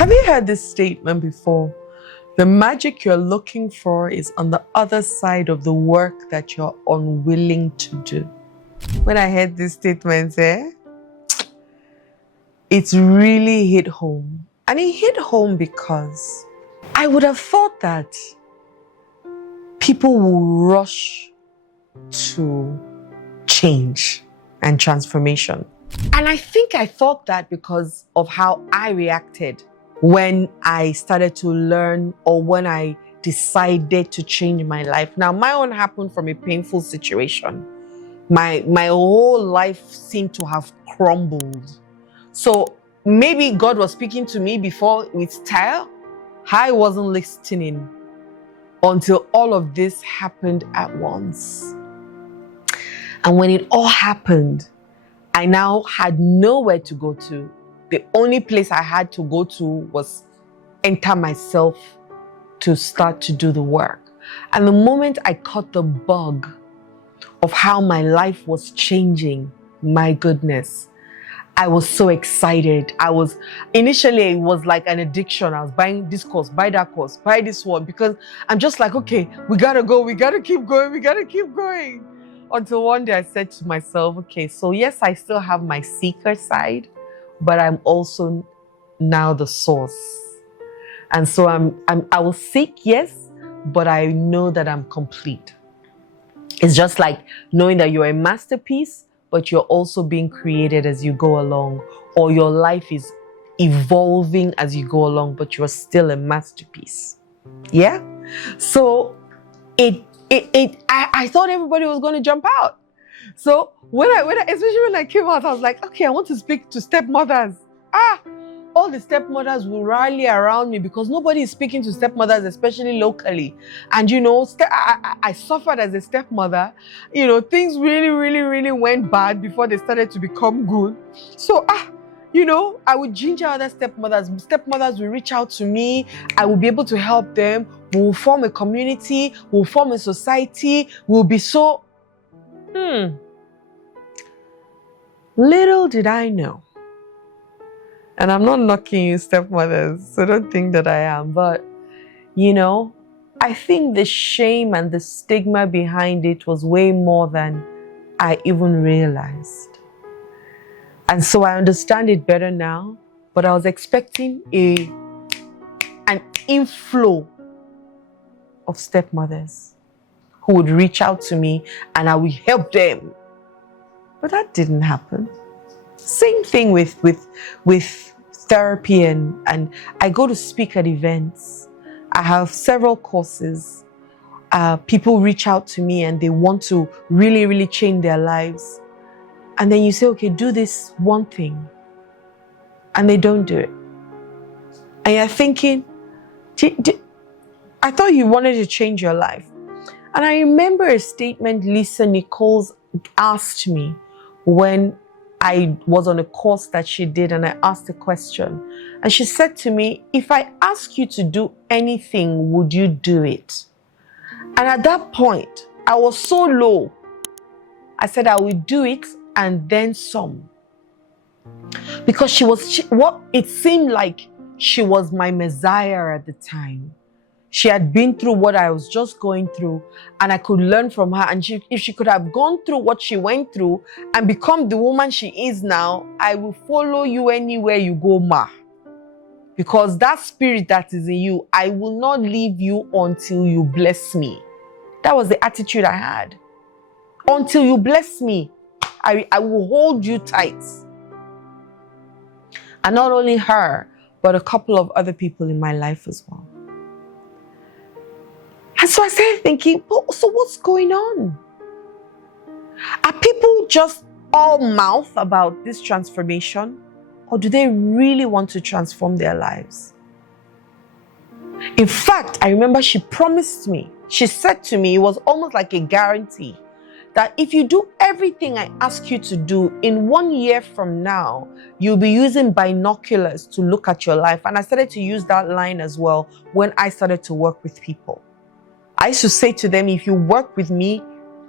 Have you heard this statement before? The magic you're looking for is on the other side of the work that you're unwilling to do. When I heard this statement, it really hit home. And it hit home because I would have thought that people will rush to change and transformation. And I think I thought that because of how I reacted when I started to learn or when I decided to change my life. Now, my own happened from a painful situation. My whole life seemed to have crumbled. So maybe God was speaking to me before with style. I wasn't listening until all of this happened at once. And when it all happened, I now had nowhere to go to. The only place I had to go to was enter myself to start to do the work. And the moment I caught the bug of how my life was changing, my goodness, I was so excited. Initially it was like an addiction. I was buying this course, buy that course, buy this one, because I'm just like, okay, we gotta go, we gotta keep going, we gotta keep going. Until one day I said to myself, okay, so yes, I still have my seeker side, but I'm also now the source. And so I will seek, yes, but I know that I'm complete. It's just like knowing that you're a masterpiece, but you're also being created as you go along, or your life is evolving as you go along, but you're still a masterpiece. Yeah? So I thought everybody was going to jump out. So especially when I came out, I was like, okay, I want to speak to stepmothers. All the stepmothers will rally around me because nobody is speaking to stepmothers, especially locally. And I suffered as a stepmother. Things really went bad before they started to become good. So I would ginger other stepmothers. Stepmothers will reach out to me. I will be able to help them. We'll form a community. We'll form a society. We'll be so... Little did I know. And I'm not knocking you stepmothers, so don't think that I am. But, I think the shame and the stigma behind it was way more than I even realized. And so I understand it better now, but I was expecting an inflow of stepmothers who would reach out to me and I would help them. But that didn't happen. Same thing with therapy and I go to speak at events. I have several courses. People reach out to me and they want to really change their lives. And then you say, okay, do this one thing. And they don't do it. And you're thinking, I thought you wanted to change your life. And I remember a statement Lisa Nichols asked me when I was on a course that she did and I asked a question. And she said to me, if I ask you to do anything, would you do it? And at that point, I was so low. I said I would do it and then some. Because it seemed like she was my Messiah at the time. She had been through what I was just going through and I could learn from her. And if she could have gone through what she went through and become the woman she is now, I will follow you anywhere you go, ma. Because that spirit that is in you, I will not leave you until you bless me. That was the attitude I had. Until you bless me, I will hold you tight. And not only her, but a couple of other people in my life as well. And so I started thinking, so what's going on? Are people just all mouth about this transformation? Or do they really want to transform their lives? In fact, I remember she promised me, she said to me, it was almost like a guarantee, that if you do everything I ask you to do, in 1 year from now, you'll be using binoculars to look at your life. And I started to use that line as well when I started to work with people. I used to say to them, if you work with me,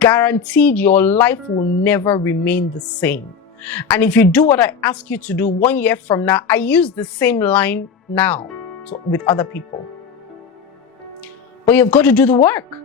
guaranteed your life will never remain the same. And if you do what I ask you to do 1 year from now, I use the same line now with other people. But you've got to do the work.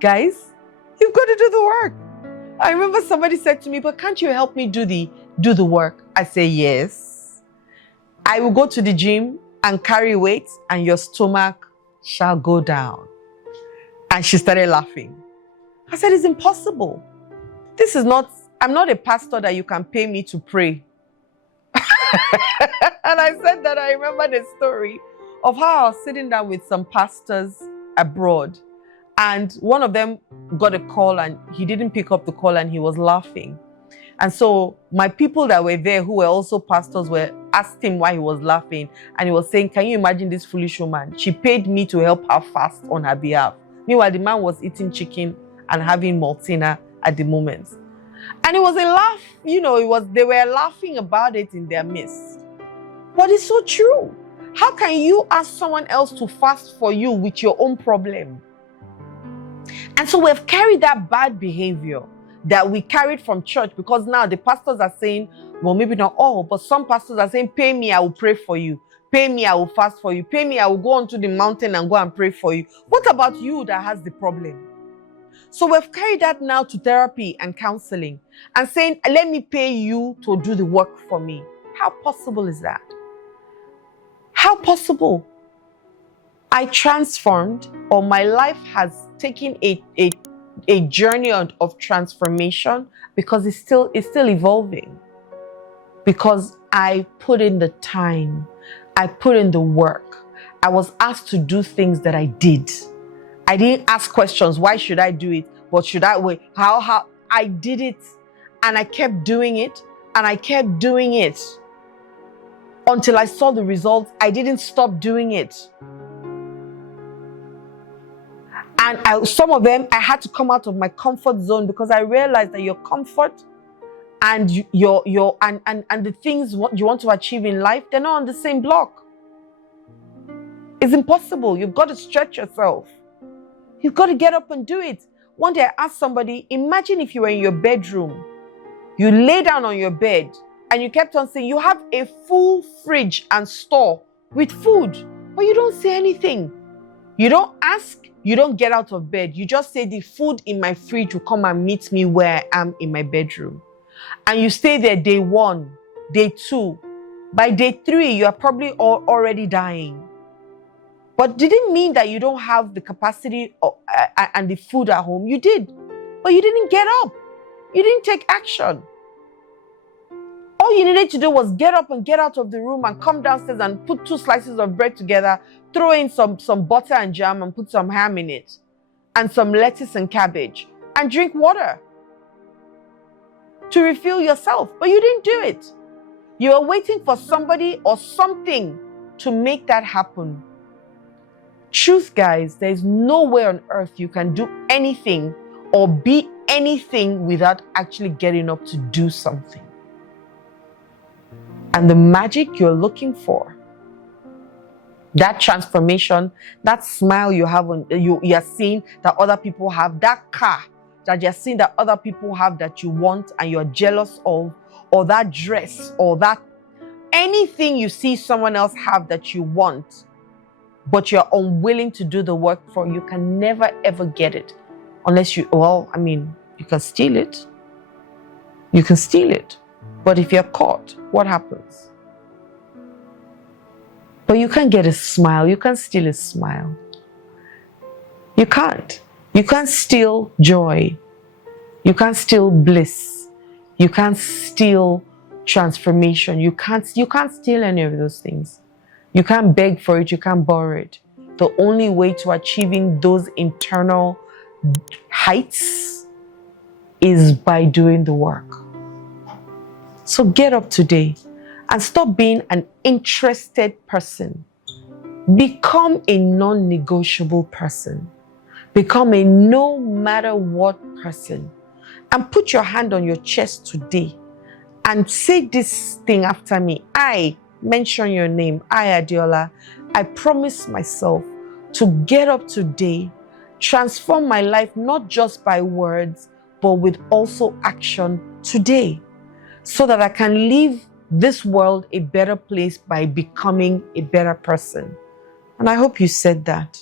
Guys, you've got to do the work. I remember somebody said to me, but can't you help me do the work? I say, yes. I will go to the gym and carry weights and your stomach shall go down. And she started laughing. I said, it's impossible. I'm not a pastor that you can pay me to pray. And I said that I remember the story of how I was sitting down with some pastors abroad. And one of them got a call and he didn't pick up the call and he was laughing. And so my people that were there who were also pastors asked him why he was laughing. And he was saying, can you imagine this foolish woman? She paid me to help her fast on her behalf. Meanwhile, the man was eating chicken and having maltina at the moment. And it was a laugh, they were laughing about it in their midst. But it's so true. How can you ask someone else to fast for you with your own problem? And so we've carried that bad behavior that we carried from church, because now the pastors are saying, well, maybe not all, but some pastors are saying, pay me, I will pray for you. Pay me, I will fast for you. Pay me, I will go onto the mountain and go and pray for you. What about you that has the problem? So we've carried that now to therapy and counseling and saying, let me pay you to do the work for me. How possible is that? How possible? I transformed, or my life has taken a journey of transformation because it's still evolving. Because I put in the time, I put in the work. I was asked to do things that I did. I didn't ask questions, why should I do it? What should I wait? How? I did it, and I kept doing it, and I kept doing it until I saw the results. I didn't stop doing it. And some of them, I had to come out of my comfort zone because I realized that your comfort and the things what you want to achieve in life, they're not on the same block. It's impossible. You've got to stretch yourself. You've got to get up and do it. One day I asked somebody, imagine if you were in your bedroom, you lay down on your bed and you kept on saying you have a full fridge and store with food, but you don't say anything. You don't ask, you don't get out of bed. You just say the food in my fridge will come and meet me where I am in my bedroom. And you stay there day 1, day 2. By day 3, you are probably already dying. But didn't mean that you don't have the capacity and the food at home. You did, but you didn't get up. You didn't take action. All you needed to do was get up and get out of the room and come downstairs and put 2 slices of bread together, throw in some butter and jam and put some ham in it, and some lettuce and cabbage, and drink water to refill yourself. But you didn't do it. You were waiting for somebody or something to make that happen. Truth, guys, there is no way on earth you can do anything or be anything without actually getting up to do something. And the magic you're looking for, that transformation, that smile you have you're seeing that other people have, that car that you're seeing that other people have that you want and you're jealous of, or that dress, or that anything you see someone else have that you want, but you're unwilling to do the work for, you can never ever get it unless you can steal it. You can steal it. But if you're caught, what happens? But you can't get a smile. You can't steal a smile. You can't. You can't steal joy. You can't steal bliss. You can't steal transformation. You can't steal any of those things. You can't beg for it. You can't borrow it. The only way to achieving those internal heights is by doing the work. So get up today and stop being an interested person. Become a non-negotiable person. Become a no matter what person. And put your hand on your chest today and say this thing after me. I mention your name. I, Adiola, I promise myself to get up today, transform my life not just by words, but with also action today, so that I can live this world a better place by becoming a better person. And I hope you said that,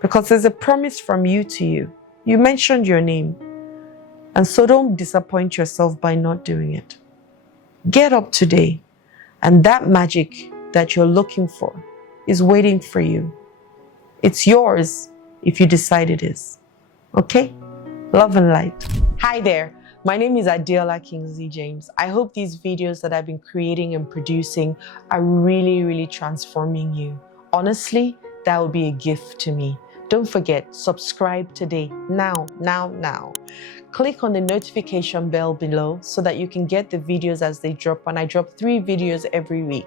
because there's a promise from you to you. You mentioned your name. And so don't disappoint yourself by not doing it. Get up today, and that magic that you're looking for is waiting for you. It's yours if you decide it is. Okay? Love and light. Hi there. My name is Adiola Kingsley James. I hope these videos that I've been creating and producing are really transforming you. Honestly, that would be a gift to me. Don't forget, subscribe today. Now. Click on the notification bell below so that you can get the videos as they drop. And I drop 3 videos every week.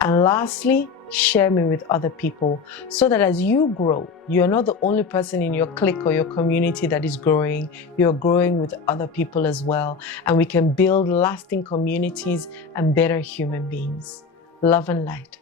And lastly, share me with other people so that as you grow, you're not the only person in your clique or your community that is growing. You're growing with other people as well. And we can build lasting communities and better human beings. Love and light.